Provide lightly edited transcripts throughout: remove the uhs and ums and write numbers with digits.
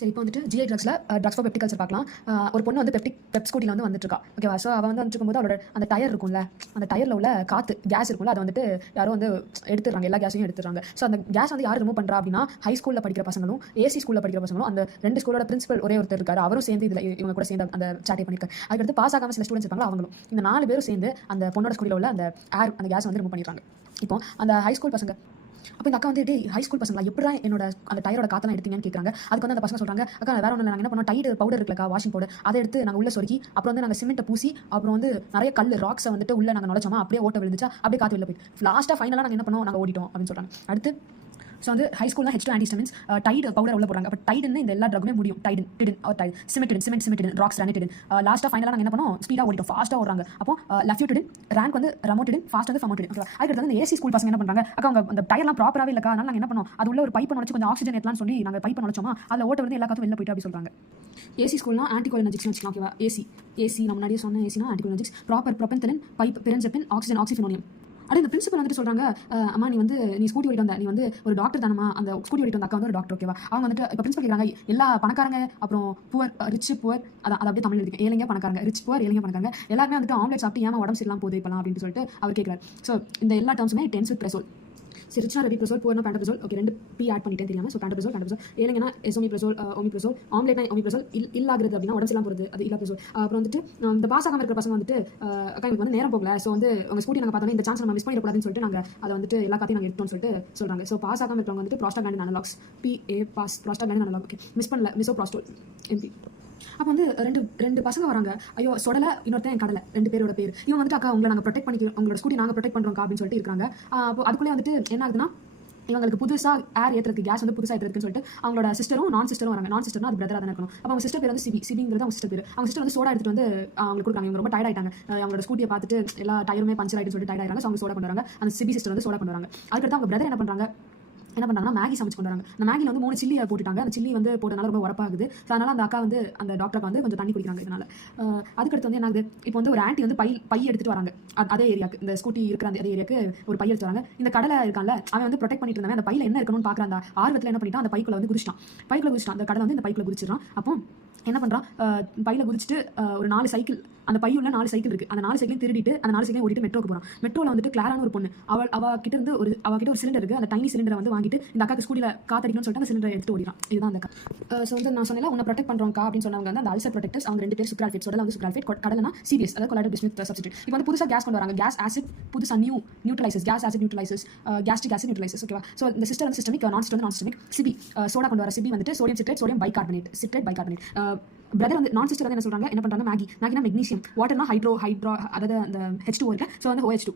சரி இப்போ வந்துட்டு GI drugs for peptic ulcer பார்க்கலாம். ஒரு பொண்ணு வந்து பெப் ஸ்கூட்டியில் வந்து வந்துட்டுருக்கா. ஓகேவா? ஸோ அவள் வந்து வந்துருக்கும்போது அவளோட அந்த டயர் இருக்கும்ல, அந்த டயரில் உள்ள காற்று கேஸ் இருக்கும்ல, அதை வந்துட்டு யாரோ வந்து எடுத்துடுறாங்க, எல்லா கேஸையும் எடுத்துடுறாங்க. ஸோ அந்த கேஸ் வந்து யார் ரிமூவ் பண்ணுறா அப்படின்னா, ஹை ஸ்கூலில் படிக்கிற பசங்களும் ஏசி ஸ்கூலில் படிக்கிற பசங்களும், அந்த 2 ஸ்கூலோட பிரின்சிபல் ஒரே ஒருத்தர் இருக்காரு, அவரும் சேர்ந்து இதில் இவங்க கூட சேர்ந்து அந்த சாட்டை பண்ணியிருக்காரு. அதுக்கடுத்து பாஸ் ஆகாமல் சில ஸ்டூடெண்ட்ஸ் இருப்பாங்க, அவங்களும் இந்த 4 பேரும் சேர்ந்து அந்த பொண்ணோட ஸ்கூலில் உள்ள அந்த அந்த கேஸ் வந்து ரிமூவ் பண்ணிடுறாங்க. இப்போ அந்த ஹை ஸ்கூல் பசங்க அப்போ இந்த அக்கா வந்து ஹை ஸ்கூல் பசங்களா எப்படா என்னோட அந்த டயரோட காத்தெல்லாம் எடுத்தீங்கன்னு கேட்குறாங்க. அதுக்கு வந்து அந்த பசங்க சொல்கிறாங்க, அக்கா வேற ஒன்று நாங்கள் என்ன பண்ணோம், டைடு பவுடர் இருக்குல்லக்கா, வாஷிங் பவுடர், அதை எடுத்து நாங்கள் உள்ள சொருக்கி அப்புறம் வந்து நாங்கள் சிமெண்ட்டை பூசி அப்புறம் வந்து நிறைய கல் ராக்ஸை வந்துட்டு உள்ள நாங்கள் நுழைச்சோமா, அப்படியே ஓட்ட விழுந்துச்சா, அப்படியே காற்று வெளில போயிட்டு லாஸ்ட்டாக ஃபைனலாக நாங்கள் என்ன பண்ணோம், நாங்கள் ஓடிட்டோம் அப்படின்னு சொல்கிறாங்க. அடுத்து ஸோ வந்து ஹை ஸ்கூல்னா H2 ஆன்டிஸ்டமின்ஸ் டைடு பவுடர் உள்ள போகிறாங்க. அப்போ டைடுன்னு இந்த எல்லா ட்ரக்குமே முடியும். டைடன் சிமெண்ட் ராக்ஸ் ரானிட்டிடன் லாஸ்ட்டாக ஃபைனலாக நாங்கள் என்ன பண்ணோம், ஸ்பீடாக ஓடிட்டோம், ஃபாஸ்ட்டாக ஓடுறாங்க. அப்போ லெஃப்டிடன் ரேங்க் வந்து ரமோட்டிடன், ஃபாஸ்ட் வந்து ஃபமோட்டிடன். ஓகே, அதுக்கு வந்து ஏசி ஸ்கூல் பசங்க என்ன பண்ணுறாங்க, அக்கா அவங்க அந்த டயர்லாம் ப்ராப்பராகவே இல்லைக்கா, அதனால நாங்கள் என்ன பண்ணோம், அது உள்ள ஒரு பைப்பை நுழைச்சு கொஞ்சம் ஆக்சிஜன் ஏற்றலாம்னு சொல்லி நாங்கள் பைப்பை நுழைச்சோமா, அதில் ஓட்ட வந்து எல்லா காற்றும் வெளில போயிட்டு அப்படி சொல்கிறாங்க. ஏசி ஸ்கூல்னா ஆன்டிகோலினர்ஜிக்ஸ் வச்சுக்கலாம். ஓகேவா? ஏசி நம்ம முன்னாடியே சொன்ன ஏசினா ஆன்டிகோலினர்ஜிக்ஸ், ப்ராப்பர் ப்ரோபென்தலின், பைப் பெரன்செப்பின், ஆக்சிஃபினோனியம். அப்படியே இந்த பிரின்சிபல் வந்துட்டு சொல்கிறாங்க, அம்மா நீ ஸ்கூட்டி ஓடிட்டு வந்த, நீ வந்து ஒரு டாக்டர் தானம்மா, அந்த ஸ்கூட்டி ஓடிட்டு வந்த அக்கா வந்து ஒரு டாக்டர். ஓகேவா? அவங்க வந்துட்டு இப்போ பிரின்சிபல் கேட்குறாங்க, எல்லா பணக்காரங்க அப்புறம் ரிச் புவர், அதை அப்படியே தமிழ் இருக்கு, ஏழைங்க பணக்காரங்க, ரிச் புவர் ஏழைங்க பணக்காரங்க எல்லாருமே வந்துட்டு ஆம்லெட் சாப்பிட்டு ஏன் உடம்பு சரியில்லாம போகுது இப்போலாம் அப்படின்னு சொல்லிட்டு அவர் கேட்குறாரு. ஸோ இந்த எல்லா டேர்ம்ஸுமே டென்ஸ் வித் ப்ரெசோல். சரி, ரிச்னா ரெபிப்ரசோல், புவர்னா பேண்டப்ரசோல். ஓகே, 2 பி ஆட் பண்ணிட்டேன் தெரியாமல். ஸோ பேண்டப்ரசோல் ஏழைங்கன்னா எசோமிப்ரசோல், ஓமிப்ரசோல், ஆம்லெட்னா ஓமிப்ரசோல், இல்லாகிறது அப்படின்னா உடம்பு சரியில்லாம போகிறது, அது இல்லாப்ரசோல். அப்புறம் வந்துட்டு இந்த பாஸ் ஆகாமல் இருக்கிற பசங்க வந்துட்டு அக்கா எனக்கு வந்து நேரம் போகல, ஸோ வந்து உங்கள் ஸ்கூட்டி நாங்கள் பார்த்தோன்னா இந்த சான்ஸ் நம்ம மிஸ் பண்ணிடக்கூடாதுன்னு சொல்லிட்டு நாங்கள் அதை வந்துட்டு எல்லா காத்தையும் நாங்கள் எடுத்தோம்னு சொல்லிட்டு சொல்கிறாங்க. ஸோ பாஸ் ஆகாமல் இருக்கிறவங்க வந்துட்டு prostaglandin analogues, PA pass, prostaglandin analogue. Okay, miss பண்ணல, மிசோப்ராஸ்டோல், MP. அப்போ வந்து ரெண்டு பசங்க வராங்க, ஐயோ சொடலை, இன்னொருத்தன் கடலை, 2 பேரோட பேர். இவங்க வந்துட்டு அக்கா உங்களை நாங்கள் ப்ரொடெக்ட் பண்ணிக்கிறோம், உங்களோட ஸ்கூட்டி நாங்கள் ப்ரொடெக்ட் பண்ணுறோம் அப்படின்னு சொல்லிட்டு இருக்காங்க. அப்போ அதுக்குள்ளே வந்துட்டு என்ன ஆகுதுன்னா, இவங்களுக்கு புதுசாக ஏர் ஏற்றுறதுக்கு கேஸ் வந்து புதுசாக ஏற்றுறதுன்னு சொல்லிட்டு அவங்களோட சிஸ்டரும் நான் சிஸ்டரும் வராங்க. நான் சிஸ்டர்னா அது பிரதராக தான் இருக்கணும். அப்போ அவங்க சிஸ்டர் பேர் வந்து சிபிங்கிறது அவங்க சிஸ்டர் பேர். அவங்க சிஸ்டர் வந்து சோடா எடுத்துட்டு வந்து அவங்களுக்கு கொடுக்குறாங்க. இவங்க ரொம்ப டயர்ட் ஆயிட்டாங்க, அவங்களோட ஸ்கூட்டியை பார்த்துட்டு எல்லா டயருமே பஞ்சர் ஆகிட்டு சொல்லிட்டு டயர்ட் ஆகிறாங்க. ஸோ அவங்க சோடா கொண்டு வராங்க. அந்த சிபி சிஸ்டர் வந்து சோடா கொண்டு வராங்க. அதுக்கடுத்து அவங்க பிரதர் என்ன பண்ணுறாங்கன்னா மேகி சமைச்சு கொண்டு வராங்க. அந்த மேகியில் வந்து 3 சில்லியை போட்டுட்டாங்க. அந்த சில்லி வந்து போட்டனால ரொம்ப உரப்பாகுது. ஸோ அதனால் அந்த அக்கா வந்து அந்த டாக்டருக்கு வந்து கொஞ்சம் தண்ணி குடிக்கிறாங்க. இதனால் அதுக்கடுத்து வந்து என்ன ஆகுது, இப்போ வந்து ஒரு ஆண்டி வந்து பை எடுத்துகிட்டு வராங்க. அதே ஏரியாவுக்கு, இந்த ஸ்கூட்டி இருக்கிற அதே ஏரியாவுக்கு ஒரு பை எடுத்து வராங்க. இந்த கடலை இருக்கான்ல, அவன் வந்து ப்ரொடெக்ட் பண்ணிட்டு இருந்தாங்க. அந்த பையில் என்ன இருக்கணும்னு பார்க்குற அந்த ஆர்வத்தில் என்ன பண்ணிட்டான், அந்த பைக்குள்ள வந்து குதிச்சிட்டான். அந்த கடலை வந்து இந்த பைக்குள்ள குதிச்சிடறான். அப்போ என்ன பண்ணுறான், பையில் குதிச்சுட்டு ஒரு 4 சைக்கிள், அந்த பையுள்ள 4 சைக்கிள் இருக்குது, அந்த 4 சைக்கிளையும் திருடிட்டு அந்த 4 சைக்கிளையும் ஓடிட்டு மெட்ரோக்கு போகிறான். மெட்ரோவில் வந்துட்டு கிளாரான ஒரு பொண்ணு, அவகிட்ட ஒரு சிலிண்டர் இருக்குது. அந்த டைனி சிலிண்டரை வந்து வாங்கிட்டு இந்த அக்காக்கு ஸ்கூட்டியில் காத்தடிக்கணும்னு சொல்லிட்டு அந்த சிலிண்டரை எடுத்து ஓடிறான். இதுதான் அந்த அக்கா. ஸோ வந்து நான் சொன்னேன் உன்னை ப்ரொடெக்ட் பண்ணுறோம்க்கா அப்படின்னு சொன்னவங்க வந்து அந்த அல்சர் ப்ரொடெக்டர்ஸ். அவங்க 2 பேர் சுக்ரால்ஃபேட், சொடல வந்து சுக்ரால்ஃபேட், கடலைனா CBS, அதாவது கொலாய்டல் பிஸ்முத் சப்ஸ்டிட்யூட். இப்போ வந்து புதுசாக கேஸ் கொண்டு வராங்க, கேஸ் ஆசிட், புதுசாக நியூட்ரலைசர்ஸ், கேஸ் ஆசிட் நியூட்ரலைசர்ஸ், கேஸ்ட்ரிக் ஆசிட் நியூட்ரலைசர்ஸ். ஓகேவா? ஸோ இந்த சிஸ்டர் வந்து சிஸ்டமிக், நான் சிஸ்டர் வந்து நான் சிஸ்டமிக். சிபி சோடா கொண்டு வர சிபி வந்துட்டு sodium citrate, sodium bicarbonate, citrate bicarbonate. Brother வந்து நான் சிஸ்டர் வந்து என்ன சொல்கிறாங்க, என்ன பண்ணுறாங்க, மேகினா மெக்னீசியம், வாட்டர்னா ஹைட்ரோ அதாவது அந்த H2O இருக்குது. ஸோ வந்து OH2,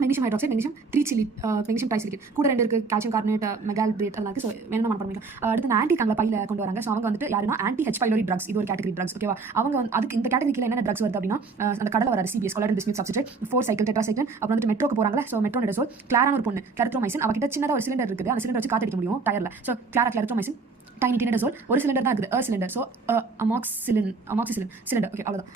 magnesium hydroxide, magnesium 3 magnesium trisilicate, கூட 2 இருக்குது, கால்சியம் கார்பனேட், மெகால்பிரேட், அதெல்லாம் இருக்குது. ஸோ வேணும் நம்ம பண்ணிக்கலாம். அடுத்து இந்த ஆன்டி காங்கில் பையில் கொண்டு வராங்க. ஸோ அவங்க வந்துட்டு யாருன்னா H. pylori ட்ரக்ஸ், இது ஒரு கேட்டகரி ட்ரக்ஸ். ஓகேவா? அவங்க வந்து அதுக்கு இந்த கேட்டகரியில் என்னென்ன ட்ரக்ஸ் வருது அப்படின்னா, அந்த கடலை வர CBS, colloidal bismuth substitute, 4 cycle tetracycline. அப்புறம் வந்துட்டு மெட்ரோக்கு போகிறாங்களா, ஸோ மெட்ரோனிடசோல், கிளாரான ஒரு பொண்ணு, கிளாரித்ரோமைசின், அவகிட்ட சின்னதாக ஒரு சிலிண்டர் இருக்குது, அந்த சிலிண்டர் வச்சு காத்தடிக்க முடியும் டயரில். ஸோ கிளாரித்ரோமைசின், டைனி டினடசோல், ஒரு சிலிண்டர் தான் இருக்குது, cylinder. So amoxicillin cylinder. Okay, அவ்வளோதான்.